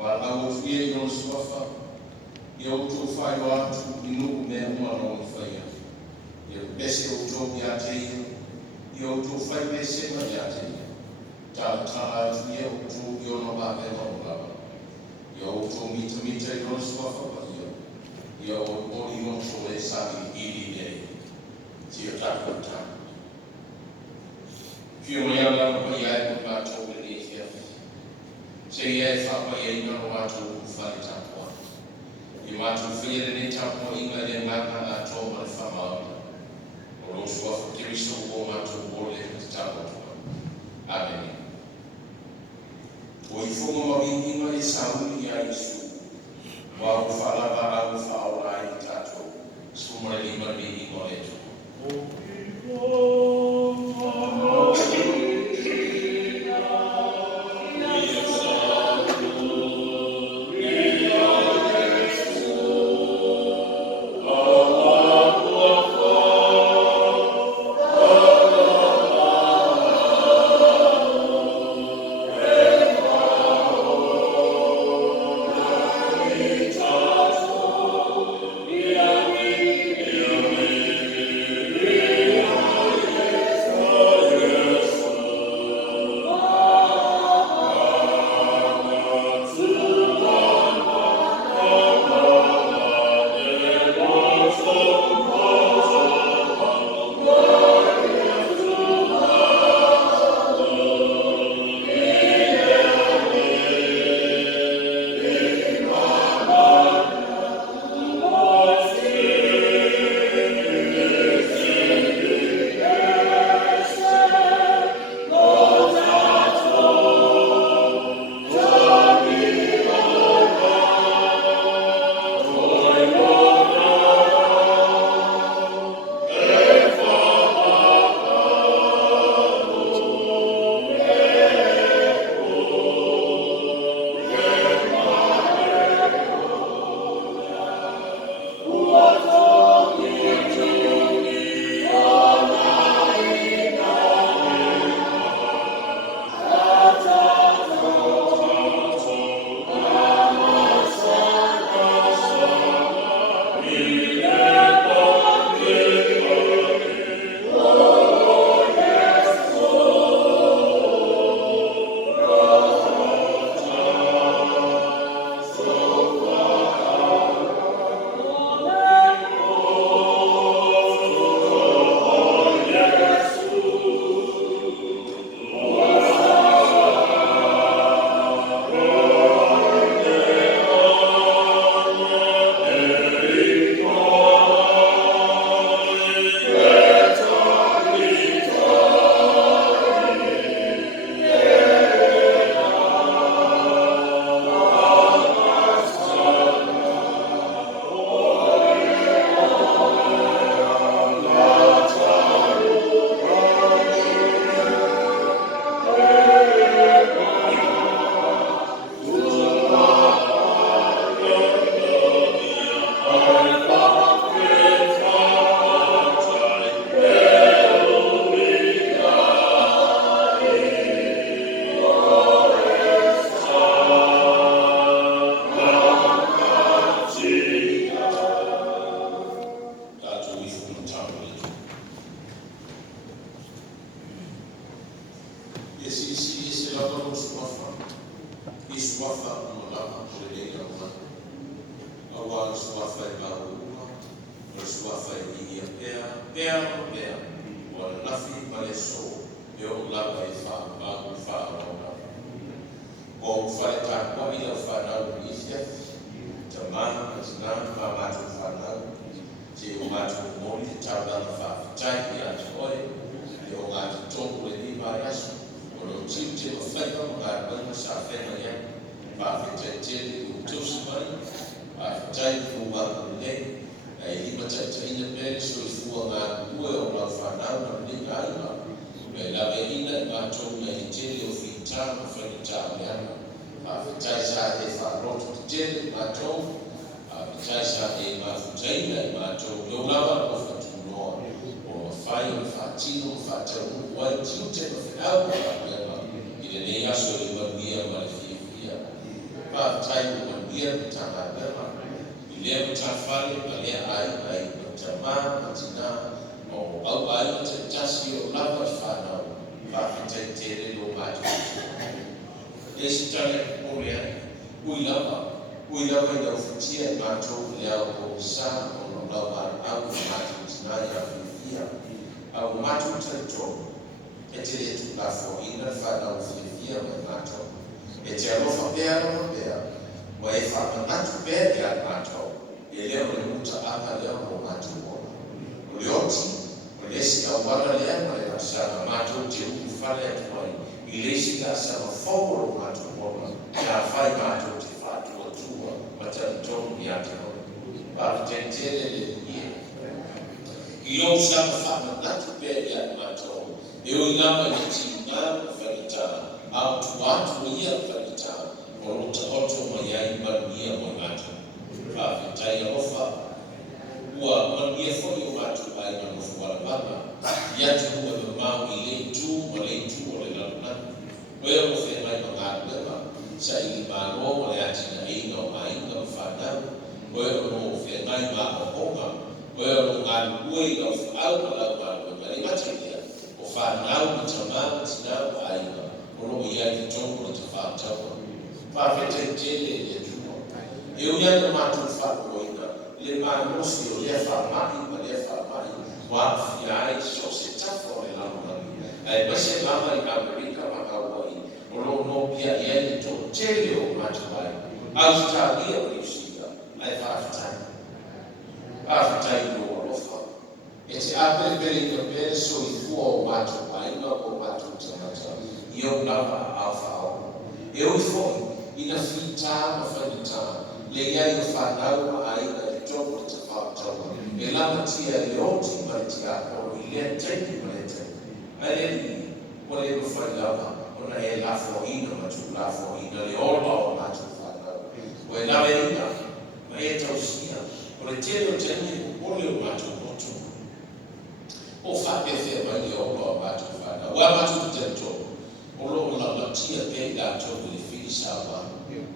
Wa au fie no sofa. Ia o tō whai o atu I nuku mea umana o whaia. Ia pese o tō ki a te ia. Ia o tō whai pese ma i a te ia. Tā atu ia o tō ki ona wāpena o lawa. Ia o tō mita I no sofa pa ia. Ia o ori no tō e sāki iri nei. Tia tāku tāku. Pio mai ala no pai ai ko mātou me ni kia. Se ia e whapa ia ina no mātou ku whare tāpua. I mātou whiere ne tāpua inga le ngana a tō mare whamauna. O lo suafu te riso o mātou o le te tāpua. Amen. O I whonga mawi inga e sauni ia Isu. Wa o whalava au whaora I tātou. Sumare lima ni inga e tō. whātai o mangia ni tāna pēma. I lea mo tāwhare, ma lea ai ta mā, ma tina, o au ai ma te tasi o lava i whānau, whāwhitai tere lo mātua. Esi tane kore ai, ui lava i lau whitia i mātou lea o sā, o no lau au mātou tina i a whiwhia. Au mātou taito, e te retu la whoina whanau whiwhia mai mātou. E te alofa pēa, wa e whamanatu pēa ki a mātou, e leo le muta aka leo o mātou ona. O le oti, o le esi au wala lea mai a sana mātou te uku whale atu mai, i le esi ka sama whaworo mātou ona, ka whai mātou te whātua tua, ma te atomu ni ate ona. Pāra te tere le ie. I lou sama whamanatu pēa ki a mātou, e o inama i ti ngā whanita, au tu atu ia whanita, o rota oto mai ai manuia mo mātou. Whawhitai alofa, ua manuia whoi o mātou ai manofu warapapa, i atu ua me mau i le tū, ma le tū o le lalunanu. Oe o whea mai ma ngā ruema, sa i li māno o le atina eina o mainga o whanau, oe o no whea mai ma o honga, oe o no ngā rua i lau whaau ma lau ngā ruema, le matakia, o whanau ma tamau tinau ainga, o no i ai ki tongo na te whātaua. Whawhetai tele le tumo. E o iai o mātou whakoina, le mānosi o lea whamai, ma lea whamai, wa whia ai so se tafo le lamunani. Ai mese mama i Amerika ma Hawaii, o lo no pia i ai le tō tele o mātou ai. Australia o Niusika, ai whawhetai. Whawhetai no alofa. E te apere i ka pere so i fua o mātou ai, ma o mātou tamata, i o lava au whao. E o i foi, ina whita ma whanita, le iai o whanau ma aina i tōku te whātaua. E lama tia i oti mai ti ako, i lea teiki ma le teiki. Ai e ni, o le ma whailawa, ona e lafo ina ma tu lafo ina, le ola o mātou whanau. O e lawe ina, ma e tausia, o le tere o teni o ole o mātou motu. O whapewhea mai i ola o mātou whanau. Wa mātou tento, o lo la matia pe da to le fili sawa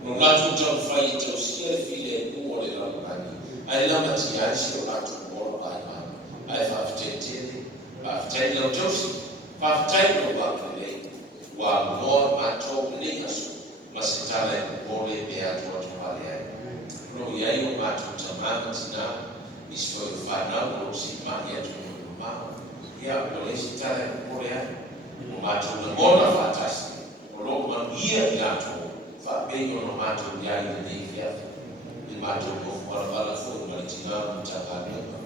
no la to to fai to sia fili o le la mani ai la matia si o la to mo ai ma ai fa tete lo josi fa tete lo ba le wa mo ma to le asu ma se tale o le pe a to vale ai no ia io ma to tamama tina is for fa na lo si ma ia to ma ia o le si tale o le ai o mātou na mona whātasi, o loko mangia i ato, whapeo no mātou i ai nei whiawhi. I mātou ko wharawala fōi mai tina o taka nepa.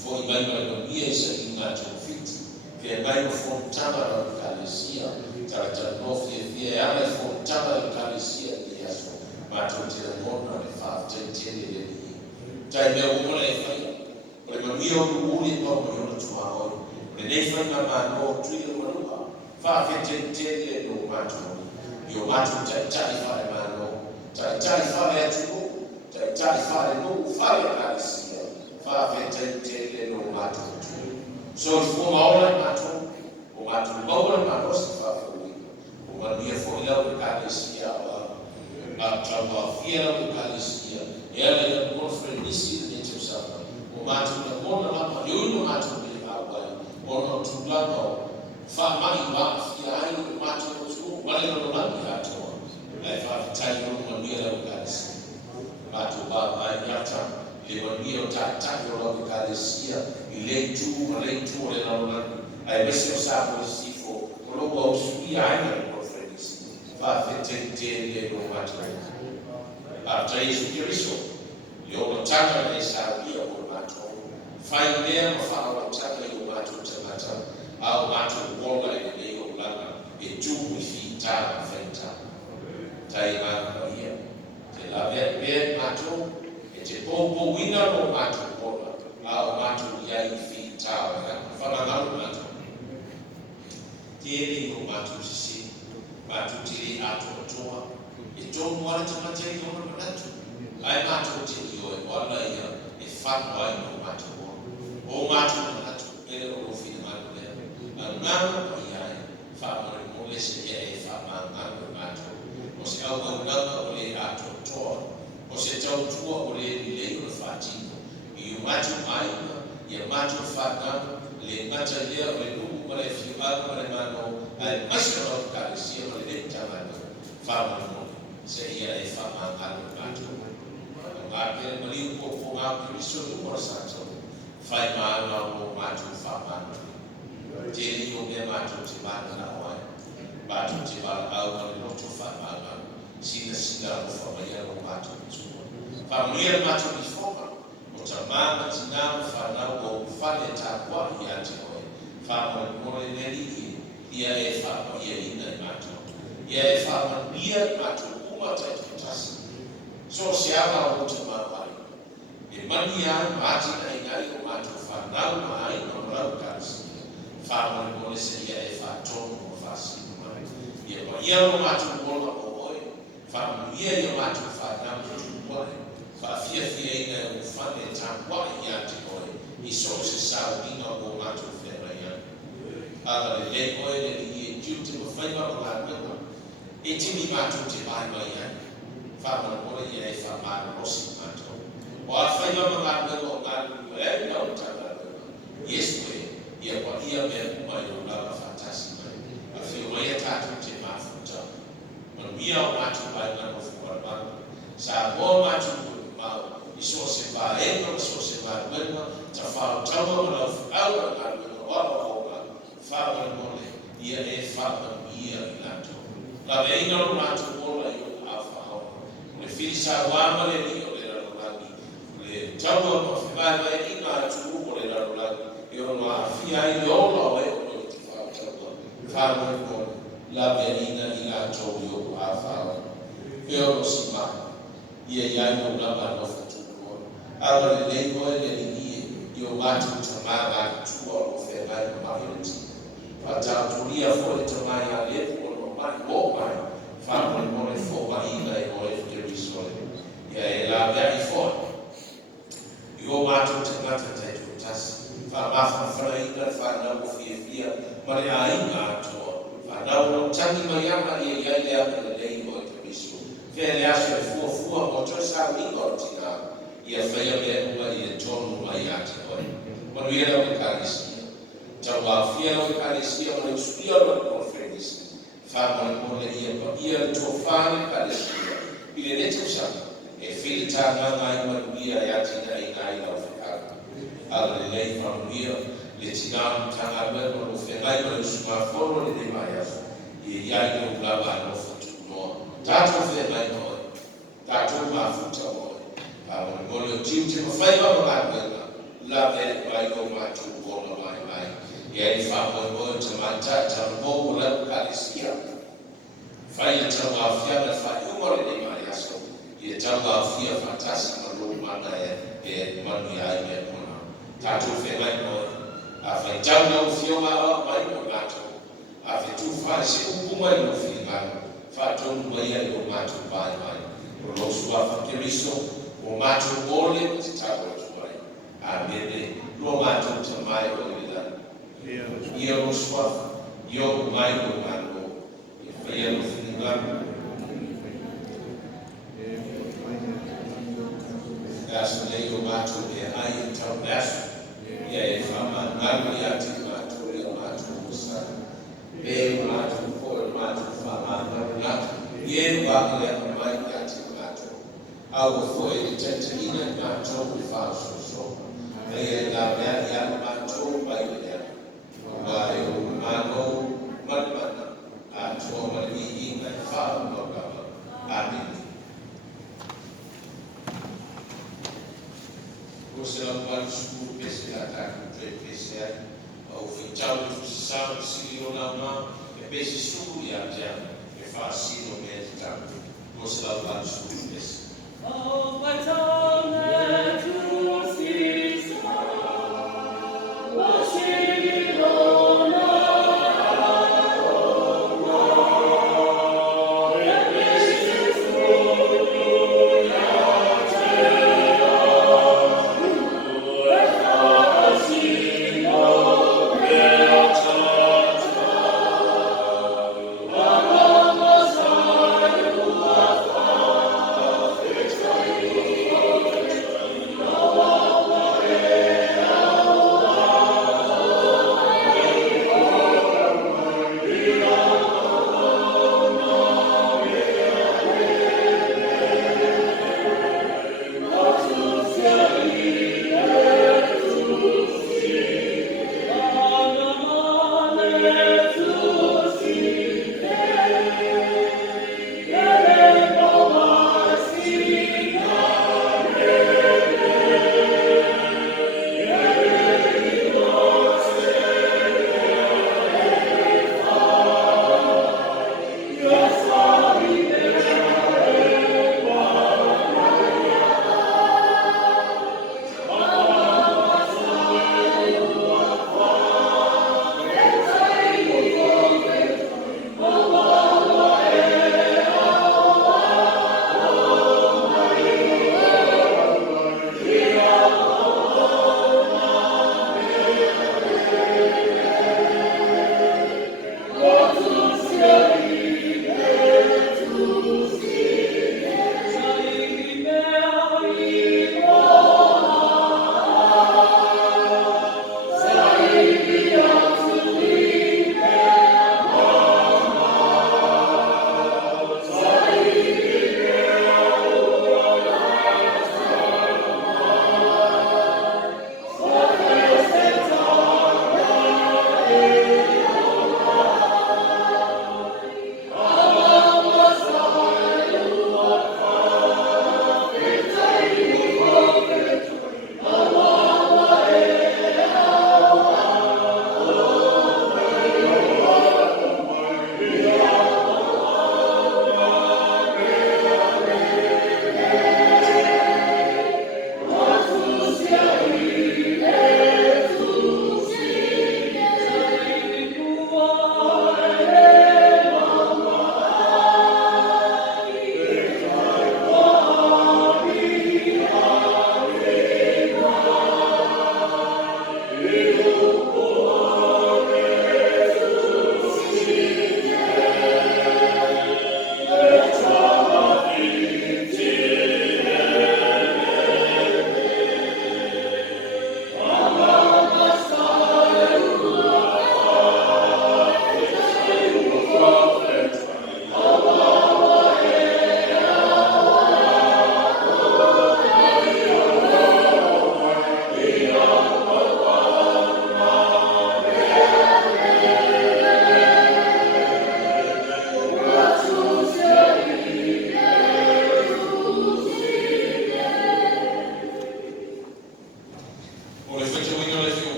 Fōi mai mai mangia i sa i mātou whiti. Pea mai o whontama na o kalesia, tarata nofi e whia e ana i whontama i kalesia i aso. Mātou te mona le whātai tele le ni. Tai mea umona e whaia. O le mangia o kuuri e pao mai ona tua oi. O le nei whainga māno tui o manuha. Whawhetete no mātou, i o mātou tai whare māno, tai whare atu, tai whare no, whare kāresia, whawhetete no mātou. So i fua maora i mātou, o mātou maora māno si whawhewina, o mania whoilau i kāresia, a trawa whiera o kāresia, e ala i a mōwhre nisi i te usama, o mātou na mōna lapa, i uino mātou me hawai, o no tūlama o, whamai wa whia ai o mātou o tū, wale no nani atoa. Ai whawhitai o mangia o kāresia. Mātou wā mai ata, le mangia o tātai o lau kāresia, i le tū, ma le tū o le nani. Ai mese o sāpo i sifo, o loko au sui ai na o whenisi. Whawhitai le no mātou. Ata Jesu Kiriso, i o no tanga le sāpia o mātou. Whai mea ma whaara tanga i o mātou tamata. Au mātou wola e nei o langa e tūmu i whita a whaita. Tai mātua ia. Te lawe pēr mātou e te pōpō wina o mātou wola. Au mātou iai i whita a whaita. Whanangaru mātou. Tere o mātou sisi. Mātou tere ato atoa. E tōmu ara tamata i ona manatu. Ai mātou te i o e wala ia e whanu ai o mātou wola. O mātou manatu e o rofi mātou lea. Ngāma pa iai, whamare mole se e whamanganga mātou. O se au nganga o le ato se tau tua o le lei o le whātino. I o matu aina, i a matu whātana, le ngata lea o le nuku ma le whiwaka ma le mano, a le maisa o kāresia ma le le tamana, whamano, se ia e whamangalo matu. Ngā pere maliu koko ngā kiriso i mora sātou, whai maana o matu whamano. Te li o mea matu te mana na oai, matu te mana au ma le loto whamangalo. Sina o whamaia o mātou tua. Whamaia mātou i whoma, o ta māma tina o whanau o whane tā kua i a te hoi. Whamau more neri ia e whamaia ina i mātou. Ia e whamaia mātou umata i tutasi. So se ama o ta māwai. E mani a mātina i ngai o mātou whanau ma ai o rau kāsi. Whamau more se ia e whātono o whasi. Ia ma ia o mātou mola o Whamaia i o mātou whanau o tūpore, whawhia ina o whane tāpua i a te hoi, i so se sāu inga o mātou whera i a. Ala le hoi le i e tiu te mawhaiwa o ngā rewa, e timi mātou te maiwa i a. Whamana mora i a e whamara rosi mātou. O a whaiwa o ngā rewa o ngā rewa e ngā o tā ngā rewa. Yes koe, ia kwa ia mea umai o ngā whātasi mai. A whio mai a tātou te māwhuta. Mia o mātou pai ngā o whukarapana. Sa mō mātou mau i so se whaenga, so se whaenga, ta whao taua mana o whaura ngā ruenga o awa o ngā whaura mole, ia e whaura ia i nātou. La veina o mātou mola i o a whao. Le whiri sa wāmare ni o le rarolangi. Le taua o whaenga e ina atu o le rarolangi. I o ngā whia i le ola o e o te whao taua. Whaura mole. La veina i la tōi o a whaua. Whio si maha. Ia iai o la mana o whatukoa. Awa le leiko e le i o mātou tamā ngā tua o whengai o mahiriti. Pātau turia fo le tamai a lepo o no mai o mai. Whamone mone fo maina e o e whikerisore. Ia e la mea i fo. I o mātou tamata tai tūtasi. Whamafa whanaina whanau o whia ma le ainga atoa. Nau no tangi mai ama i ai le ama le lei o te miso. Whea le aso e fua o toi sa minga o tina. Ia whaia mea ua i e tonu mai a te hoi. Manu ia lau e kāresia. Tau a whia lau e kāresia ma le usuia lau e konferenisi. Whamone mole ia pa ia le tō whāne kāresia. I le netau sama. E while tā ngā i manu ia e atina i ngai lau whekara. Ala le lei whanu ia. Le tina tanga wero o whengai ma usuma whoro le mai afu. I iai no ulawa no whatu noa. Tātou whengai noi. Tātou mafuta moi. Pāmone mole o tiu te mawhaiwa ma ngā wera. La vere mai o mātou kona mai. Ia i whamoe moe te mata tau mō lau kāresia. Whai a tau a whiana whai umore le mai aso. I tau a whia whatasi ma lo mana e manu ai mea kona. Tātou whengai noi. A whai tau nau whio mawa mai o mātou. A whi tu whai se upu mai o whii ngānu. Whātonu mai ai o mātou pai mai. O losu a whakeriso, o mātou ole te tāua tuai. A mene, lo mātou ta mai o ila. Ia o swafa, ia o mai o ngānu. Ia whai alo whii ngānu. Gāsa nei o mātou e ai e tau nasu. Ia e whama ngānu i ati mātou e mātou musa. E mātou ko e mātou whama ngānu ngātu. Ia e wākale a mai i ati mātou. Au o fo e tete ina mātou i whāso so. E ngā mea i ati mātou mai i ea. Wā e o mātou manmana. A tō mani i ina i whāo mōkawa. Amen. O se lau wālu skuru pese la tāku tue pese ai. O whitau e whisasau sili o nau nā. E pese suru i a tea. E whaasino me te tāku. O se lau wālu skuru pese. O whatau me tu sisa. O sili o nā. Thank you.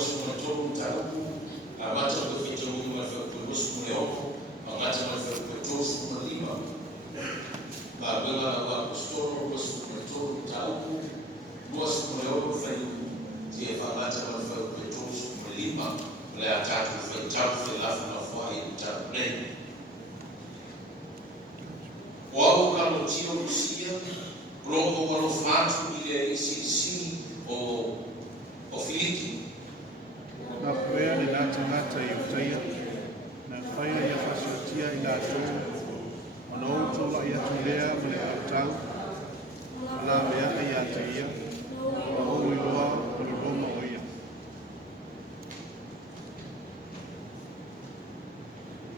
suma tolu talu amata ko fito mu ma fa ko suma yo amata ma fa ko to suma lima ba bela wa ko suma tolu talu mo suma yo fa je fa amata ma fa ko to suma lima la tatu fa tatu la fa fa ita ne wao kama tio kusia roho walofatu ile isi o Filipi na kwea ni ngata yutaya na kaya ya fasutia ila to onoto la ya tulea mle atau la ya taya o wiloa kuloma oya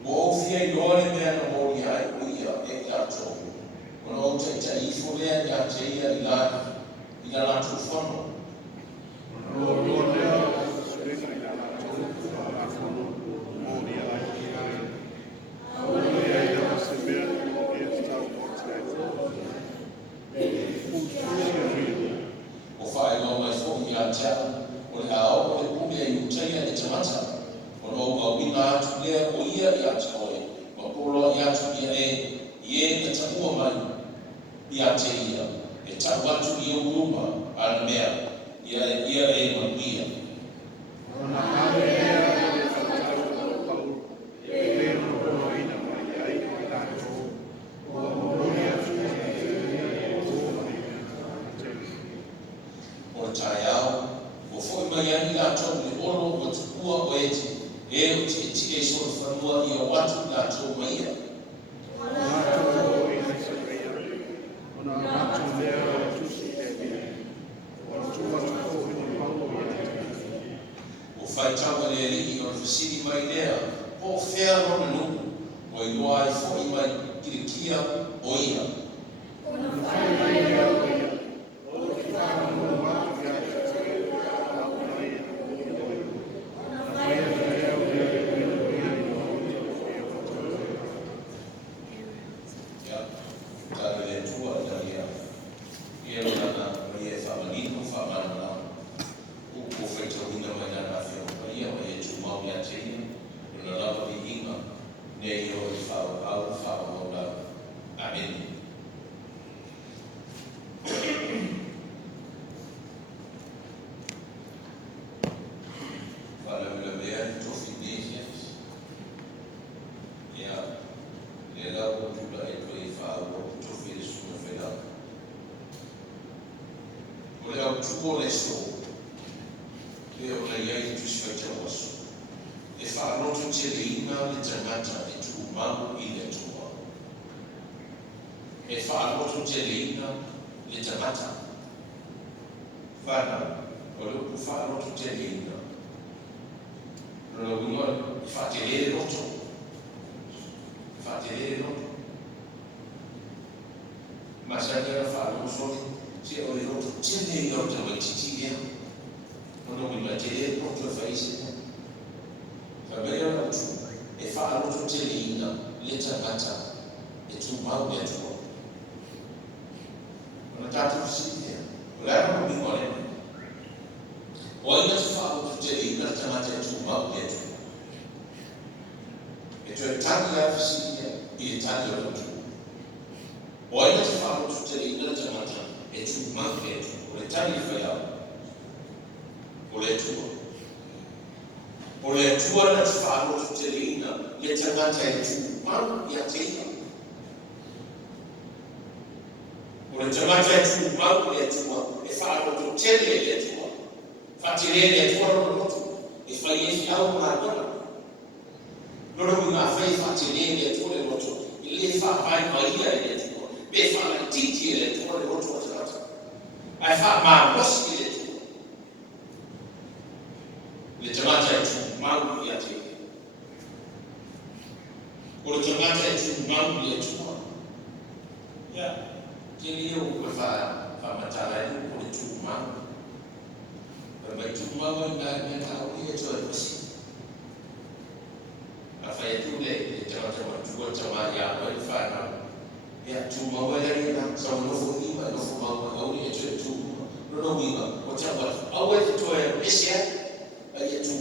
bofia yole mena mori hai uya ya to onoto taifu ya taya ila la tufono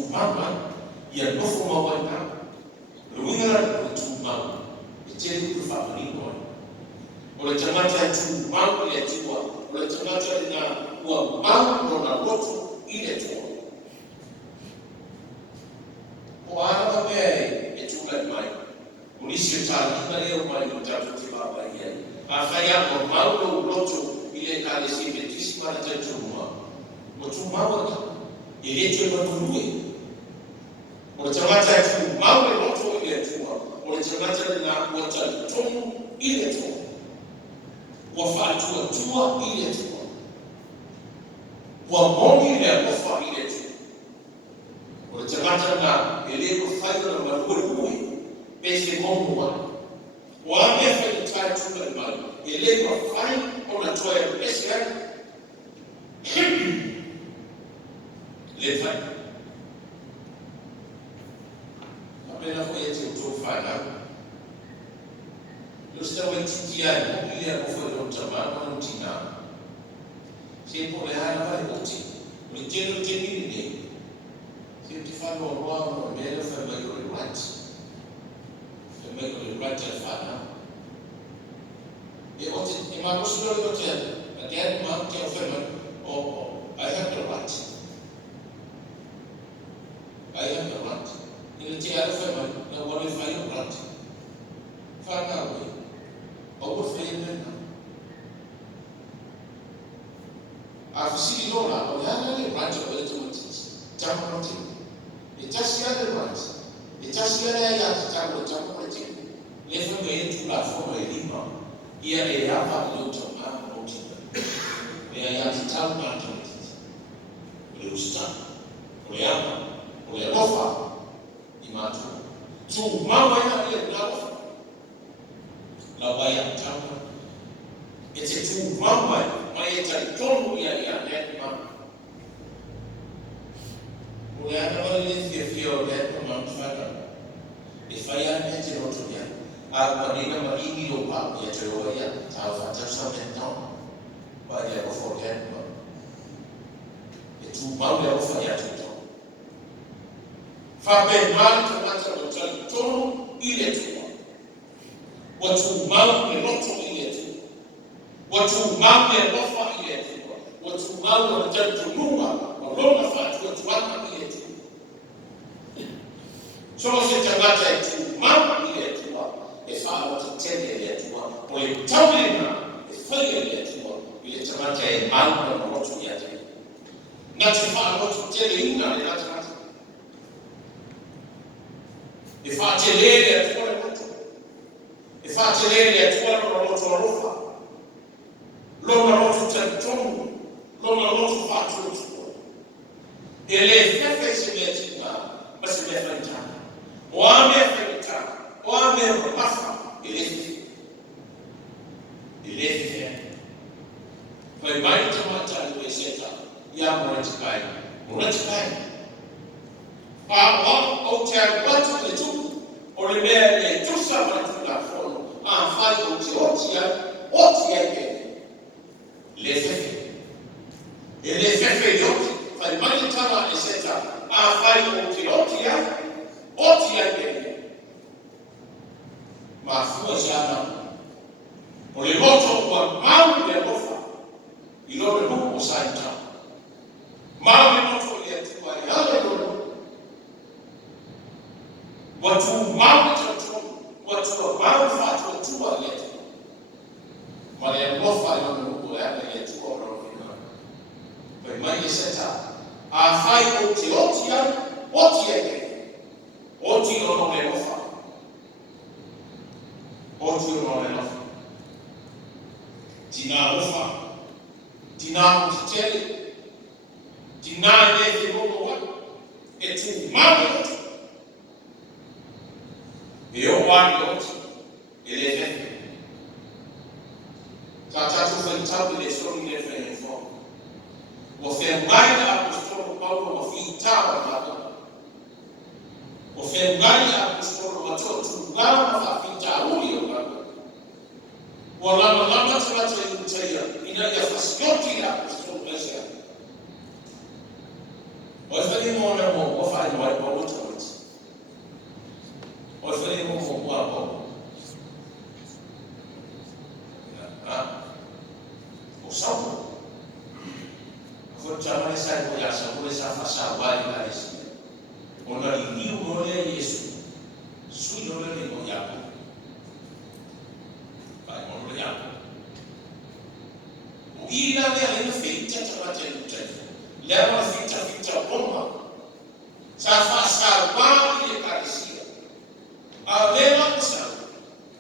tu mama ia nofo mawana luinga tu mama echele kufa paningo ole tamata tu mama ile tua ole tamata na wa mama na lotu ile tua kwa hapa etuka mai ulisio tala leo mai mtatu kibaba yeye afanya kwa maulo lotu ile kale simetisi mara tatu mtu mawa iletwe matunue unatamata tu mawe lotu ile tua unatamata na watatu ile tua wafatua tua ile tua wamoni ile wafa ile tua unatamata na ile kufanya na maruwe basi Mungu wamefanya tatu na mali ile kufanya unatoa pesa yake lefa apena kwa yetu utofanya lustawa tijani ile kufanya utamama mtina sipo le hana pale kuti mjeno tenini ne sitifano wao mbele fa bayo right mbele right afana ye wote imamusho yote again ma ke ofema o I have the right. I have the right. In the chair of family, now what if I have right? Far away. Over fame. I've seen all that, but I have the right of legitimacies. Tamperati. It just the other right. It just the other tamperati. Let them go into platform a lima. Here they have a lot of man. They are the town man. Usta, uleama, ulelofa, imatu. Tu mama ina ile lawa. Lawa ya tama. Ete tu mama mayeta tomu ya nema. Uleana wale fio de mama fata. Ifaya nje roto ya. Akwandina maigi lo pa ya teoria, tawafata samenta. Baada ya kuforget tu mawe ya kufanya tuto. Fabe mali tunataka kutali tono ile tu. Watu mawe loto ile tu. Watu mawe lofa ile tu. Watu mawe wanataka tunuma, walona fatu watu wana ile tu. Sio sitangata tu mawe ile tu. Efa watu tende ile tu. Pole tawina efa ile tu. Ile tamata ya mawe na loto ya tu. Natifaa watu tele ina ile natifaa. Ifaa tele ya tuwa watu. Ifaa tele ya tuwa watu warufa. Loma watu tantomu. Loma watu fatu watu. Ile fefe simetima. Basi mefanta. Wame fanta. Wame rafa. Ile fefe. Kwa imani tamata aliwezeta. Ya mwanatikai. Mwanatikai. Autia watu letu. Olimea letusa watu la fono. Afai otia yake. Lefefe. Lefefe yote. Faimani tama eseta. Afai otia yake. Mafua jana. Olimoto kwa mawu ya lofa. Ilone nuku usaita. Mawe moto yatuwa yale dono. Watu mawe tatu, watu mawe fatu watuwa yetu. Male ya lofa yone nuku yale yetuwa rofina. Kwa imani seta, afai oti yake. Oti yono le lofa. Oti yono le lofa. Tina lofa. Tina mtitele. Tinane Mungu wako etu mambo yote hiyo watu yote ile tatu vitabu ile sura ile fenefo wafengaji apostolo Paulo wafitaba baba wafengaji apostolo watoto ngao wafita huyo baba wala tunataka ina nafasi yote ya apostolo Wafanya mwana wafanya ona liliu mole Yesu sui no le mo yako pai mo le yako o ila le ale feita tamata lutai leva feita bomba sa fa sa ba ile karesia a leva sa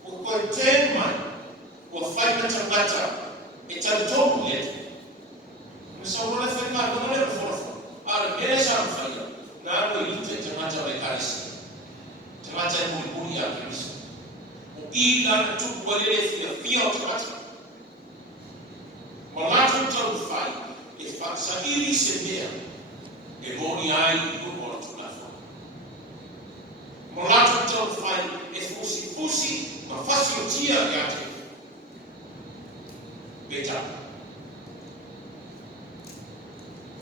o contema o fai tamata etantomu yetu msawala fema no le forfo a mesa mfanya na ndo ilite tamata wa karesia tamata ni ya Kristo ila tu walele fia tamata Malato tawfai e faksa ili sembea e boni ai ku morto lafa. Malato tawfai e fusi ma fasiotia yake. Beta.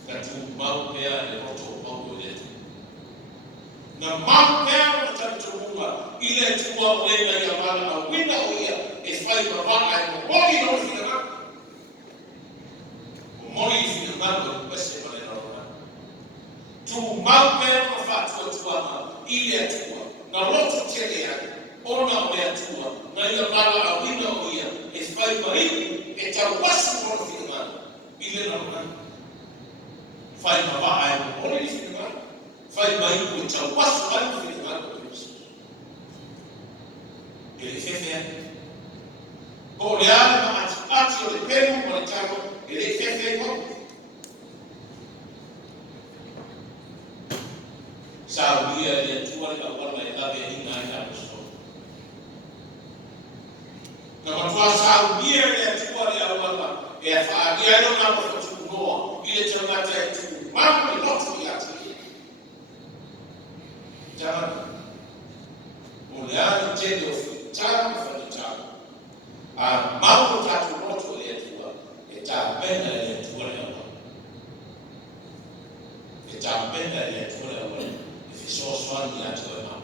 Katu mau pea e roto mau letu. Na mau pea na tantumua ile tuwa wena ya mala na wina oia e fai mabaa e mboni no fina Mori fina mando bese pale naona. Tu mambe mafatu tuama ile atua na loto tele yake ona umeatua na ile bala awina oia espai bariku etawasu kwa fina mando ile naona. Fai mabaa ya mori fina mando fai bariku etawasu kwa fina mando ile fefe kwa leale ma ati ole pemu kwa chako ele fefe kwa saudia ya tuwa ya wala ya ina ya kusto na watu saudia ya tuwa ya wala ya faadia no na kwa tunoa ile chamata ya tu mambo yote ya tili jamani uleani tendo fitana fitana mambo tatu moto ya tuwa itapenda ya tuwa ya wala itapenda ya tuwa ya wala ifisoswani ya tuwa ya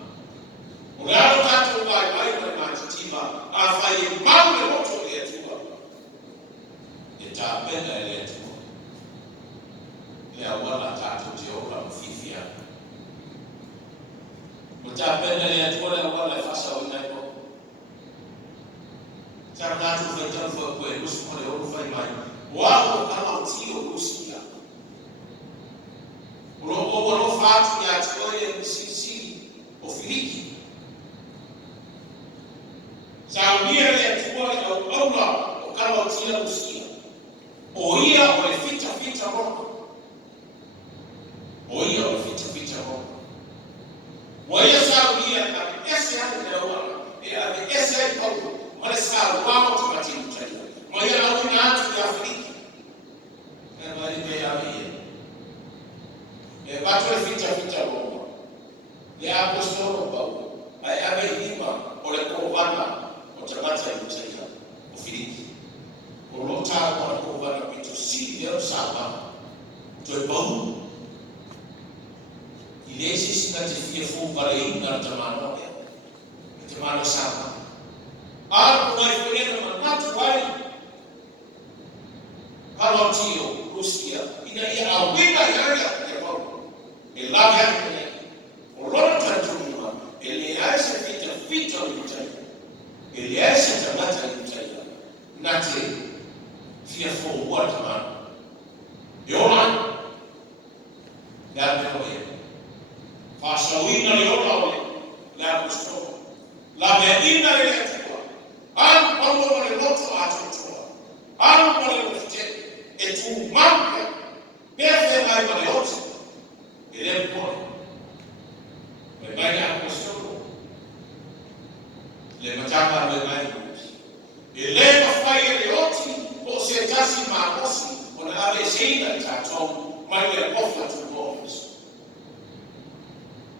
ulalo tatu ubai na matitima afaye mambo moto ya tuwa itapenda ya tuwa ya wala tatu Jehova mfifia utapenda ya tuwa ya wala fasa unaiko Chargatu fetan fo kwe musmole o fai mai. Wao kama utio kusikia. Urobo walo fatu ya tikoye sisi ofiliki. Saudia ya tikoye au aula kama utio kusikia. Oia ole fita roho. Oia ole fita roho. Oia Saudia na ese ya wala. Ya ese ya paulo. Wale sawa wao tupatie mtaji. Moja na watu ya Afrika. Na bali ya yeye. Watu fita bongo. Ya apostolo Paulo. Ayabe hima ole kovana utabata mtaji. Ufiliki. Ulota kwa kovana vitu si vya sawa. Toe Paulo. Ile sisi natifia funga ile na tamano. Tamano sawa. Hapo walikwenda manatu wale kama tio Rusia ina ya awina yale ya Paulo ilaha yake ulota tunuma eliaisha vita mtaji eliaisha tamata mtaji nati fia for what man yona ya bewe fasawina yona la kusto la medina ile An kwamba wale loto atotoa. An wale lote etu mambe pefe mai wale yote. Ile mkono. Wewe ya kusoro. Le matamba wewe. Ile mafai yote osetasi makosi ona ave sheina tato mai ya kofa tu boss.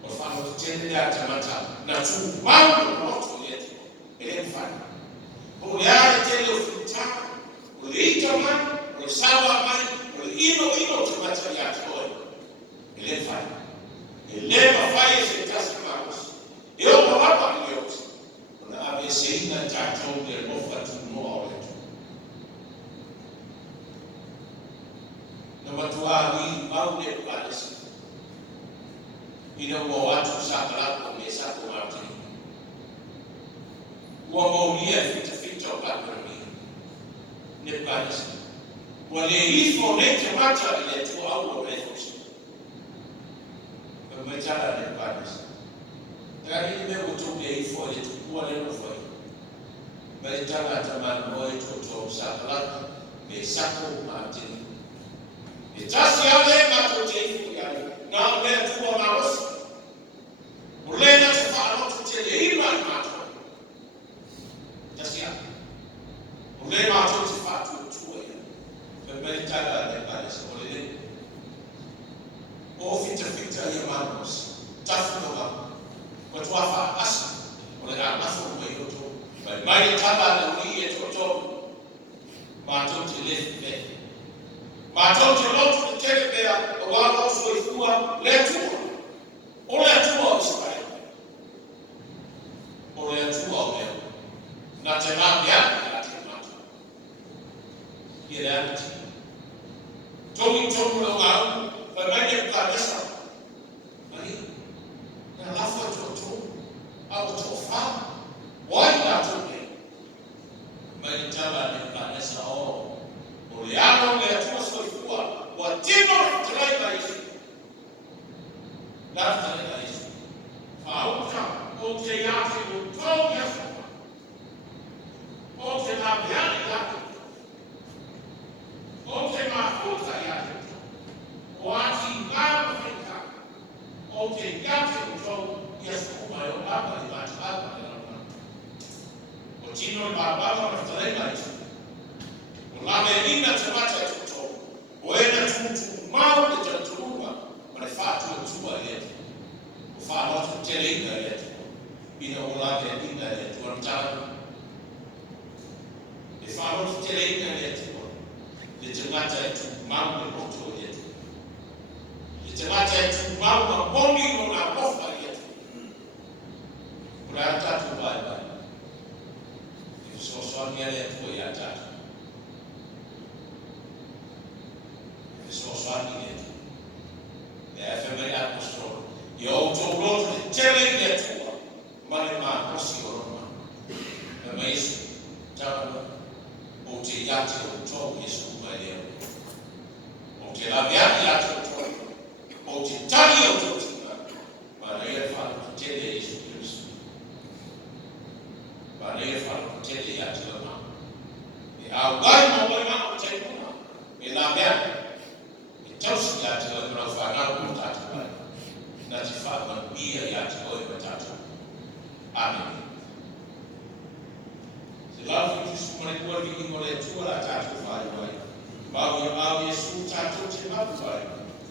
Wafano tutende ya tamata na tu mambe loto yetu. Ile mfano Uyare tele ufitaka, uliita mani, ulisawa mani, uliino tumata ya toy. Ile faya. Ile mafaya sitasi marusi. Iyo mwapa miliyote. Una abeseina tatonge mofa tumoa wetu. Na watu wawili au ne kubalisi. Ina ua watu sakalako me sako mati. Ua maulia fita o kakarami. Ne panis. Ua le ifo ne te mata le tu au o refos. Mai tala ne panis. Tari me o tu le ifo le tu ua le no foi. Mai tala taman moe to sakalako me sako mati. E tasi ale mato te ifu yale. Nga lea tua marosi. Ulena te whaalotu te le ima i mato. Tasi ale. Ulena mato te whatu tua ia. Pemeli taga ne pares. Olele. O fita ia marosi. Tafu toga. Kwa wha asa. Ole a nafo kwa yoto. Mai taba na ui e toto. Mato te lefe. Mato te lotu te tele pea. O walo soifua. Le tua. O le atua o Israel. O le atua o leo. Na te mapia na te mata. I le ati. Tongi le ngau. Pai mai ne ka mesa. Mai. Na lafa toto. Au to fa. Wai na to ne. Mai ni tala ne ka mesa o. O le ano le atua soifua. Wa tino trai mai. That's the revelation. O te yate o tau yasuma. O te mabiani yate. O te mafuta yate. O ati ngāma whika. O te yate o tau yasuma o papa i mati papa i rana. O tino i mababa na whatareina i tu. O lame ina te mata i tu tau. O ena tutu mau e te turunga. Ma le whātu o tua i etu. O whālotu te reina i etu. Ina o lave ina i etu antara. E whālotu te reina i etu. Le te ngata e tu mau e roto i etu. Le te ngata e tu mau a boni o ngā kofa i etu. O le atatu bai bai. E sosoani ale etu i atatu. E sosoani i etu. E whemei apostol. I o tō roto te tele i atua. Mane mā kosi o roma. E meisu. Tāua. O te iate o tō Jesu mai leo. O te laweani ate o tō. O te tani o tō tina. Mana e whālu tele Jesu Christu. Mana e whālu tele ate o mā. E au gai mo mai mā o te kuna. E laweani. Tausi ya te oi mrau whanau o tātou mai. Nā te whāman bia ya te oi ma tātou. Amen. Se lau ki tusu mare kua ki ingo le tua la tātou whai wai. Mau ia mau Jesu tātou te mapu wai.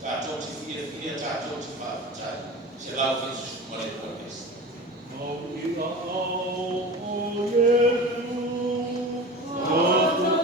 Tātou te whia tātou te whāputai. Se lau ki tusu mare kua kesi. Mau ia au o Jesu. Amen.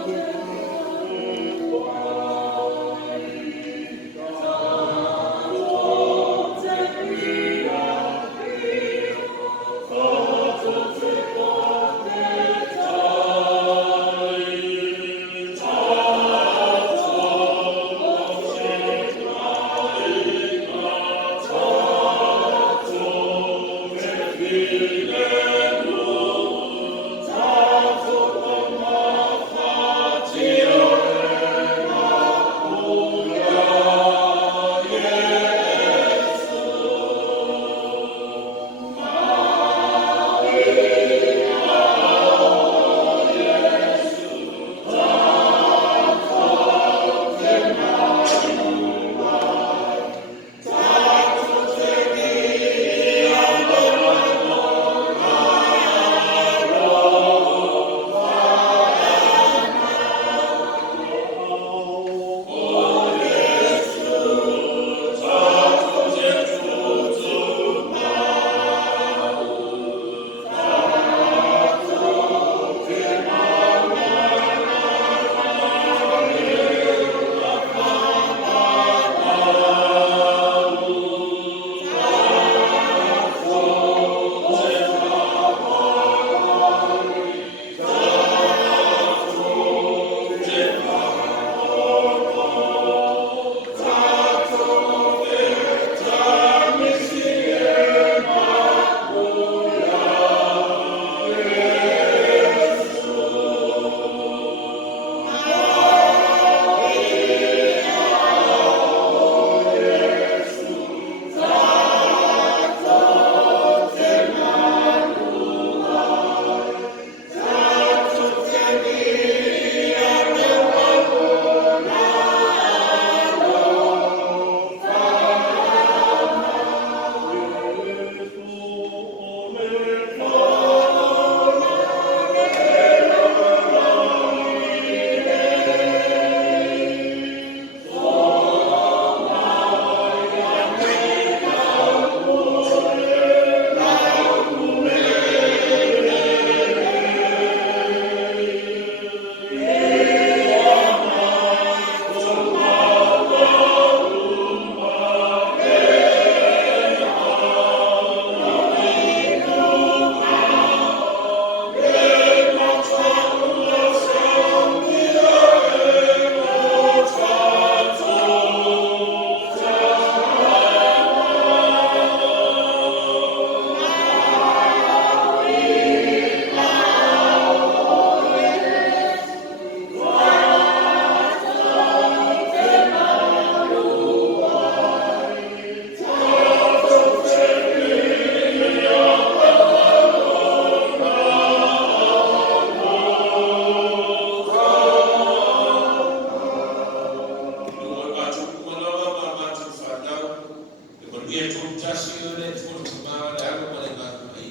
ia tu tasi o le tu ma le alo ma le ma ai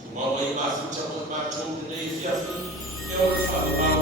tu ma mai ma futa mo ma tu nei fiafu e o fa